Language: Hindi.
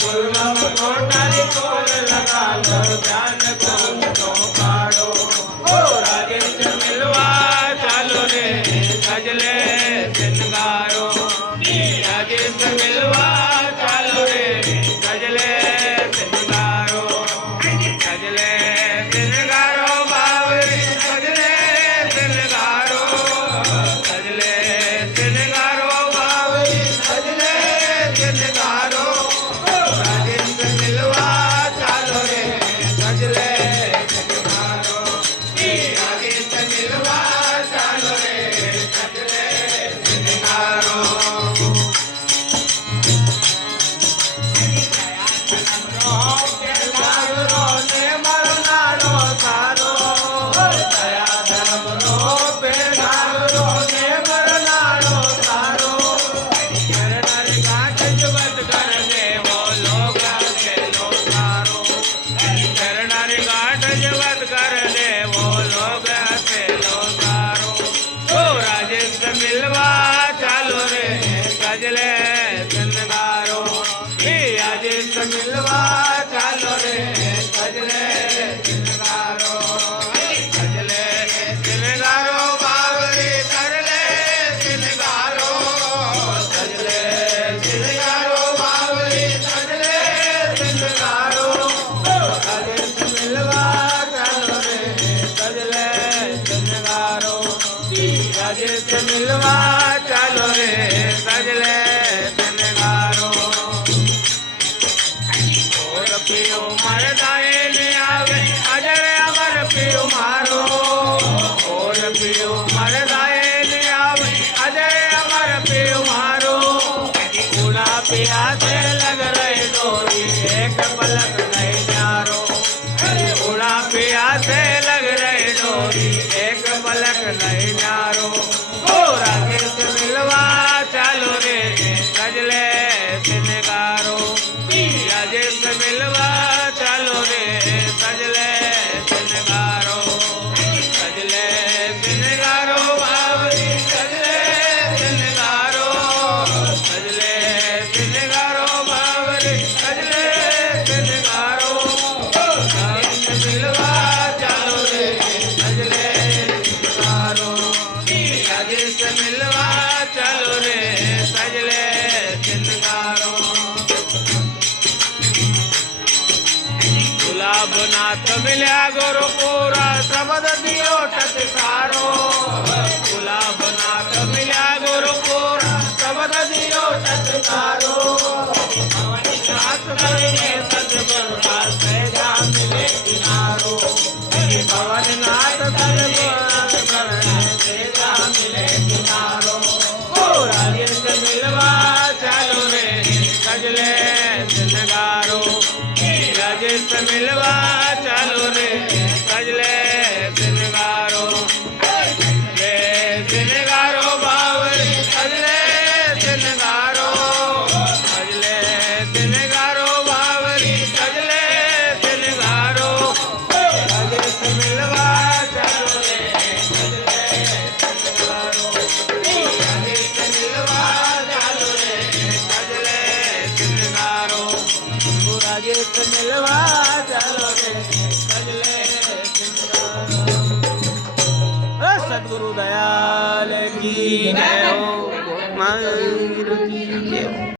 ગુલાબ કોટારી કોલ લગા લો ધ્યાન કોમ તો પાડો ઓ રાજેશ મિલવા ચાલો રે સજલે સિંગારો રાજેશ મિલવા ચાલો રે સજલે સિંગારો સજલે સિંગારો બાવરી સજલે સિંગારો સજલે સિંગારો બાવરી સજલે સિંગારો રાજેશ મિલવા ચાલો રે સજલે સિંગારો રાજેશ મિલવા ચાલો રે સજલે સિંગારો मिलवा चालो रे सजले सिंगारो राजेश मिलवा चालो रे सजले सिंगारो सजले सिंगारो बावरी सजले सिंगारो सजले सिंगारो बावरी सजले सिंगारो राजेश मिलवा चालो रे सजले सिंगारो राजेश मिलवा चालो रे सजले सिंगारो और पियो मरदाए ने आवे अजर अमर पियो मारो और पियो मरदाए ने आवे अजर अमर पियो मारो उड़ा पिया से लग रहे डोरी एक पलक नहीं न्यारो उड़ा पिया से लग रहे डोरी एक पलक नहीं न्यारो राजेश मिलवा चालो रे सजले सिंगारो राजेश मिलवा चालो रे सजले सिंगारो सजले सिंगारो बावरी सजले सिंगारो सजले सिंगारो बावरी सजले सिंगारो राजेश मिलवा चालो रे सजले सिंगारो राजेश मिलवा चालो रे सजले सिंगारो गुलाब नाथ मिल्या गोरो पूरा सबद दियो टटकारो गुलाब नाथ मिल्या गोरो पूरा सबद दियो टटकारो नाथ करने सतगुरु का सहजा मिले किनारो भवन नाथ दरबार करने सहजा मिले किनारो राजेश मिलवा चालो रे सजले सिंगारो राजेश मिलवा चालो रे सजले सिंगारो सजले सिंगारो बावरी सजले सिंगारो सजले सिंगारो बावरी सजले सिंगारो राजेश मिलवा चालो रे सजले सिंगारो राजेश मिलवा चालो रे सजले सिंगारो राजेश मिलवा चालो रे सजले सिंगारो सद्गुरु दयाल की जय हो।